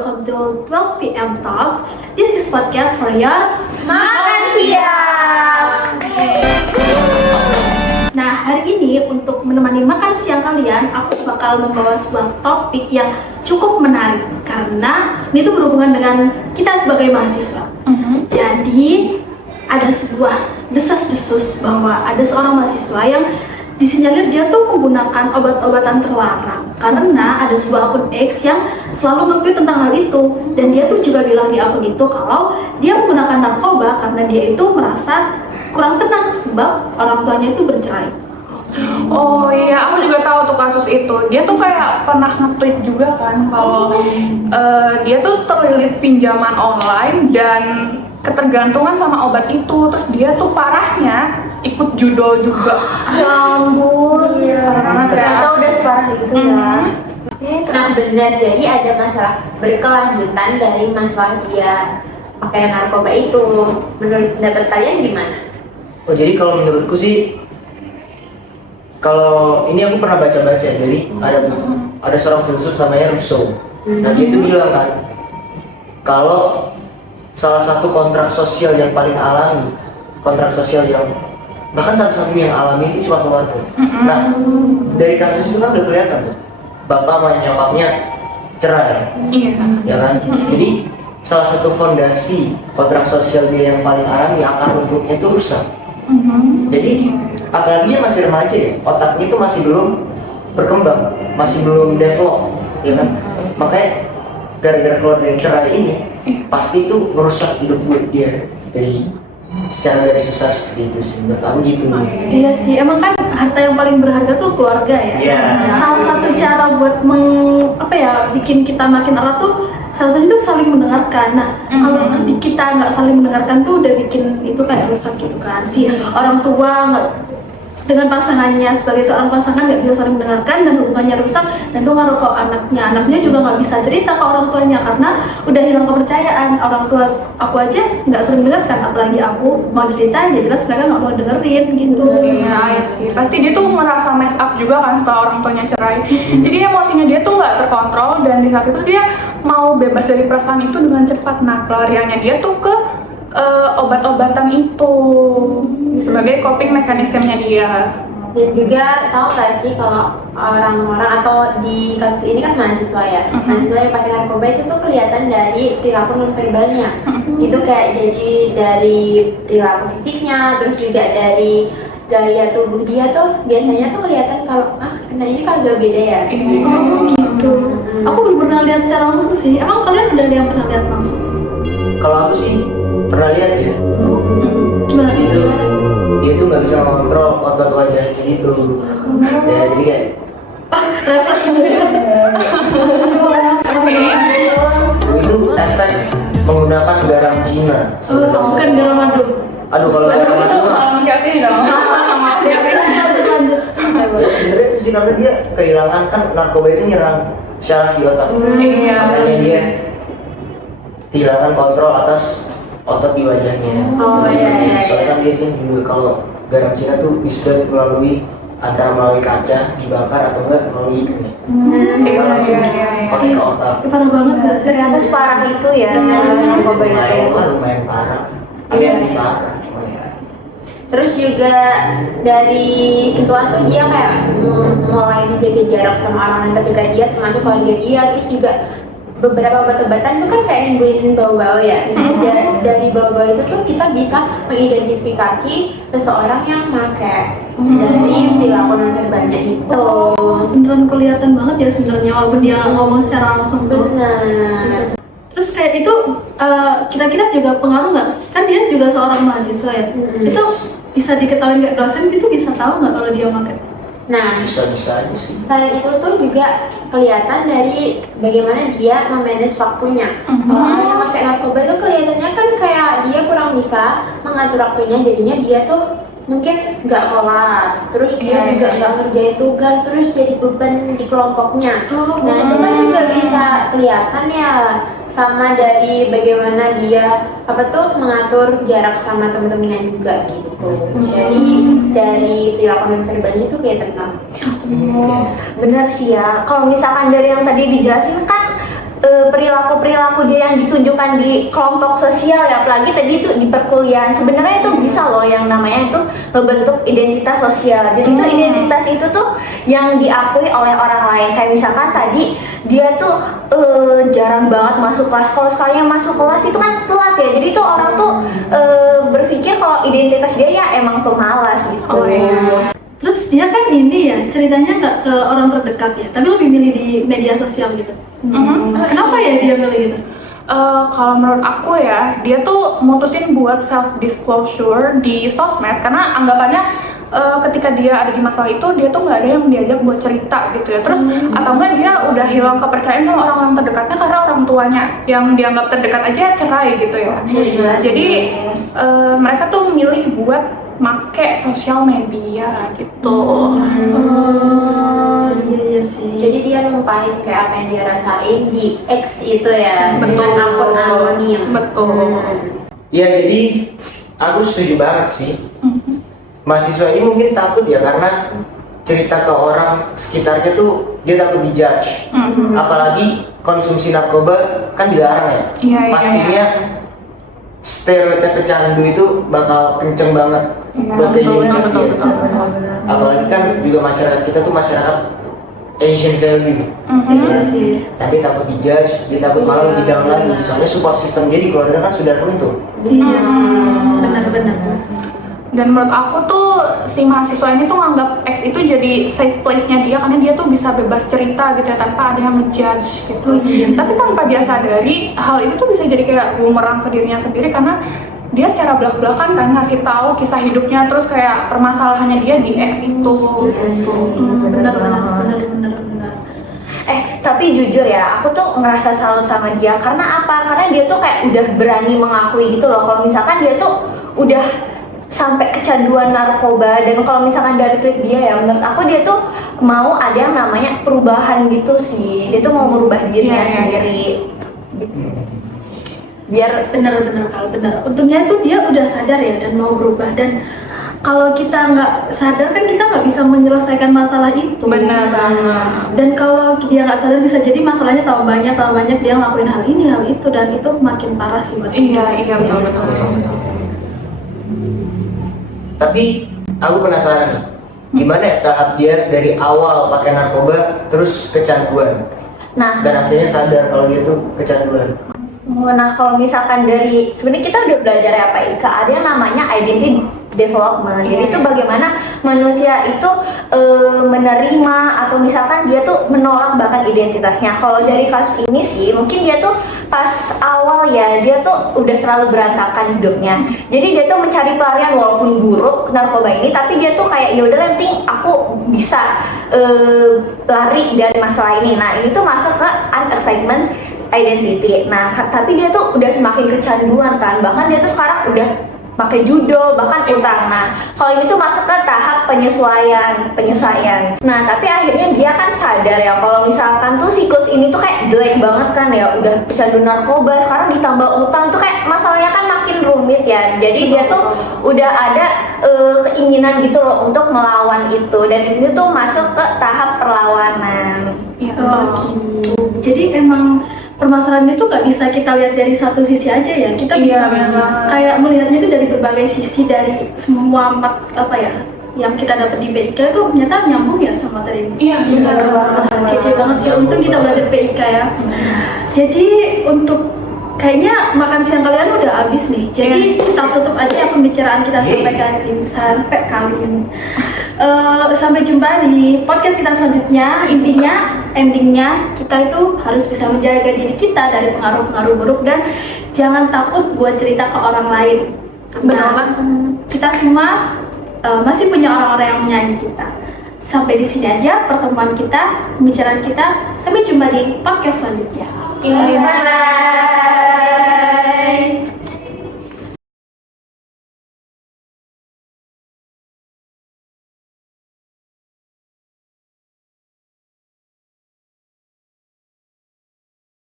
welcome to 12 PM Talks. This is podcast for your Makan siang. Nah, hari ini untuk menemani makan siang kalian, aku bakal membawa sebuah topik yang cukup menarik karena ini tuh berhubungan dengan kita sebagai mahasiswa. Jadi, ada sebuah desas-desus bahwa ada seorang mahasiswa yang disinyalir dia tuh menggunakan obat-obatan terlarang karena ada sebuah akun X yang selalu nge-tweet tentang hal itu, dan dia tuh juga bilang di akun itu kalau dia menggunakan narkoba karena dia itu merasa kurang tenang sebab orang tuanya itu bercerai. Oh iya, aku juga tahu tuh kasus itu. Dia tuh kayak pernah nge-tweet juga kan kalau dia tuh terlilit pinjaman online dan ketergantungan sama obat itu. Terus dia tuh parahnya ikut judol juga. Ya ampun, ternyata udah separah itu ya. Nah benar, jadi ada masalah berkelanjutan dari masalah dia pakai narkoba itu. Menurut pendapat kalian gimana? Oh, jadi kalau menurutku sih, kalau ini aku pernah baca-baca dari ada seorang filsuf namanya Rousseau. Nah, dia itu bilang kan, kalau salah satu kontrak sosial yang paling alami, kontrak sosial yang bahkan satu-satunya yang alami itu cuma keluarga. Nah, dari kasus itu kan udah kelihatan tuh, bapak sama nyokapnya cerai, ya kan? Jadi salah satu fondasi kontrak sosial dia yang paling alami, akar rumputnya itu rusak. Jadi apalagi dia masih remaja ya, otaknya itu masih belum berkembang, masih belum develop, ya kan? Makanya gara-gara keluarga yang cerai ini pasti itu merusak hidup dia secara garis besar seperti itu sih, menurut aku gitu. Iya sih, emang kan harta yang paling berharga tuh keluarga ya. Iya. Salah satu cara buat bikin kita makin erat tuh salah satunya tuh saling mendengarkan. Nah, kalau kita nggak saling mendengarkan tuh udah bikin itu kayak rusak gitu kan. Si orang tua nggak dengan pasangannya, sebagai seorang pasangan nggak bisa saling mendengarkan dan hubungannya rusak, dan itu ngaruh ke anaknya juga nggak bisa cerita ke orang tuanya karena udah hilang kepercayaan. Orang tua aku aja nggak saling mendengarkan, apalagi aku mau cerita ya jelas mereka nggak mau dengerin gitu. Iya sih, pasti dia tuh merasa mess up juga kan setelah orang tuanya cerai. Jadi emosinya dia tuh nggak terkontrol dan di saat itu dia mau bebas dari perasaan itu dengan cepat. Nah, pelariannya dia tuh ke obat-obatan itu sebagai coping mekanismenya dia. Dan juga tahu gak sih kalau orang-orang atau di kasus ini kan mahasiswa ya, mahasiswa yang pakai narkoba itu tuh kelihatan dari perilaku nonverbalnya. Itu kayak jadi dari perilaku fisiknya, terus juga dari gaya tubuh dia tuh biasanya tuh kelihatan kalau nah ini kagak beda ya. Gitu. Aku belum pernah lihat secara langsung sih. Emang kalian udah ada yang pernah lihat langsung? Kalau aku sih pernah lihat ya, Gimana? dia tuh nggak bisa mengontrol otot wajahnya gitu. Ya, jadi kayak Refleks itu efek menggunakan garam Cina. bukan dalam madu. Aduh, kalau garam madu mah Enggak sih dong. ya sebenarnya itu sih karena dia kehilangan, kan narkoba itu nyerang syaraf di otak. Makanya dia kehilangan kontrol atas otot di wajahnya. Oh iya. Soalnya kan dia kan juga kalau garam Cina tuh bisa melalui antara melalui kaca dibakar atau enggak melalui hidungnya. Kita langsung pakai ke otak. Parah banget gak sih? Ternyata separah itu ya narkoba itu. Lumayan parah. Agak parah cuma ya. Terus juga dari sentuhan tuh dia kayak mulai menjaga jarak sama orang yang terdekat dia, termasuk keluarga dia. Terus juga beberapa obat-obatan tuh kan kayak nimbulin bau-bau ya. Dari bau-bau itu tuh kita bisa mengidentifikasi seseorang yang pakai dari perilaku nonverbalnya itu. Beneran kelihatan banget ya sebenarnya walaupun dia nggak ngomong secara langsung tuh. Benar. Terus kayak itu kira-kira juga pengaruh nggak? Kan dia juga seorang mahasiswa ya. Itu bisa diketahui nggak dosen itu bisa tahu nggak kalau dia pakai? Nah, Bisa-bisa aja sih. selain itu tuh juga kelihatan dari bagaimana dia memanage waktunya. Kalau orang yang pakai narkoba itu kelihatannya kan kayak dia kurang bisa mengatur waktunya, jadinya dia tuh mungkin nggak kelas, terus dia juga nggak ngerjain tugas, terus jadi beban di kelompoknya. Nah itu kan juga bisa kelihatan ya, sama dari bagaimana dia mengatur jarak sama temen-temennya juga gitu. Jadi dari perilaku nonverbalnya itu kelihatan banget. Bener sih ya, kalau misalkan dari yang tadi dijelasin kan perilaku-perilaku dia yang ditunjukkan di kelompok sosial ya, apalagi tadi itu di perkuliahan sebenarnya itu bisa loh yang namanya itu membentuk identitas sosial. Jadi itu identitas itu tuh yang diakui oleh orang lain. Kayak misalkan tadi dia tuh jarang banget masuk kelas. Kalau sekalinya masuk kelas itu kan telat ya. Jadi tuh orang tuh berpikir kalau identitas dia ya emang pemalas gitu. Oh iya. Terus dia kan ini ya ceritanya nggak ke orang terdekat ya, tapi lebih milih di media sosial gitu. Kenapa ya dia milih gitu? Kalau menurut aku ya, dia tuh mutusin buat self disclosure di sosmed karena anggapannya ketika dia ada di masalah itu dia tuh nggak ada yang diajak buat cerita gitu ya. Terus atau enggak dia udah hilang kepercayaan sama orang-orang terdekatnya karena orang tuanya yang dianggap terdekat aja cerai gitu ya. Jadi mereka tuh milih buat make sosial media gitu. Iya sih. Jadi dia numpahin kayak apa yang dia rasain di X itu ya, Betul. dengan akun anonim. Betul. Ya jadi aku setuju banget sih. Mahasiswa ini mungkin takut ya karena cerita ke orang sekitarnya tuh dia takut dijudge. Apalagi konsumsi narkoba kan dilarang ya. Iya. Pastinya stereotip pecandu itu bakal kenceng banget buat komunitas dia. Apalagi kan juga masyarakat kita tuh masyarakat Asian value. Iya sih. Nanti takut dijudge, dia takut malah lebih down lagi. Soalnya support system dia di keluarga kan sudah runtuh. Iya sih. Benar-benar. Dan menurut aku tuh si mahasiswa ini tuh nganggap X itu jadi safe place-nya dia karena dia tuh bisa bebas cerita gitu ya tanpa ada yang ngejudge gitu. Tapi tanpa dia sadari hal itu tuh bisa jadi kayak bumerang ke dirinya sendiri karena dia secara belak-belakan kan ngasih tahu kisah hidupnya terus kayak permasalahannya dia di X itu. Benar-benar. Tapi jujur ya, aku tuh ngerasa salut sama dia karena apa? Karena dia tuh kayak udah berani mengakui gitu loh. Kalau misalkan dia tuh udah sampai kecanduan narkoba, dan kalau misalkan dari tweet dia ya, menurut aku dia tuh mau ada yang namanya perubahan gitu sih. Dia tuh mau merubah dirinya sendiri. Biar Benar-benar kalau benar. Untungnya tuh dia udah sadar ya dan mau berubah, dan kalau kita nggak sadar kan kita nggak bisa menyelesaikan masalah itu. Benar banget. Dan kalau dia nggak sadar bisa jadi masalahnya tambah banyak dia ngelakuin hal ini hal itu, dan itu makin parah sih buat Iya betul. Tapi aku penasaran nih, gimana ya tahap dia dari awal pakai narkoba terus kecanduan dan akhirnya sadar kalau dia tuh kecanduan. Nah, kalau misalkan dari sebenarnya kita udah belajar ya Pak Ika, ada yang namanya identity development. Jadi itu bagaimana manusia itu menerima atau misalkan dia tuh menolak bahkan identitasnya. Kalau dari kasus ini sih mungkin dia tuh pas awal ya dia tuh udah terlalu berantakan hidupnya. Jadi dia tuh mencari pelarian walaupun buruk narkoba ini, tapi dia tuh kayak ya udah nanti aku bisa lari dari masalah ini. Nah, ini tuh masuk ke unexcitement identity. Nah, tapi dia tuh udah semakin kecanduan kan. Bahkan dia tuh sekarang udah pakai judo, bahkan utang. Nah, kalau ini tuh masuk ke tahap penyesuaian. Nah, tapi akhirnya dia kan sadar ya kalau misalkan tuh siklus ini tuh kayak jelek banget kan ya, udah pecandu narkoba, sekarang ditambah utang tuh kayak masalahnya kan makin rumit ya. Jadi dia tuh udah ada keinginan gitu loh untuk melawan itu, dan itu tuh masuk ke tahap perlawanan. gitu. Jadi emang permasalahan itu nggak bisa kita lihat dari satu sisi aja ya. Kita bisa kayak melihatnya itu dari berbagai sisi, dari semua apa ya yang kita dapat di PIK itu ternyata nyambung ya sama tadi. Iya. Kece banget sih, untung kita belajar PIK ya. Jadi untuk kayaknya makan siang kalian udah habis nih. Jadi kita tutup aja ya pembicaraan kita sampai kali ini. Sampai jumpa di podcast kita selanjutnya. Endingnya kita itu harus bisa menjaga diri kita dari pengaruh-pengaruh buruk dan jangan takut buat cerita ke orang lain. Benar, kita semua masih punya orang-orang yang menyayangi kita. Sampai di sini aja pertemuan kita, pembicaraan kita. Sampai jumpa di podcast selanjutnya. Gimana?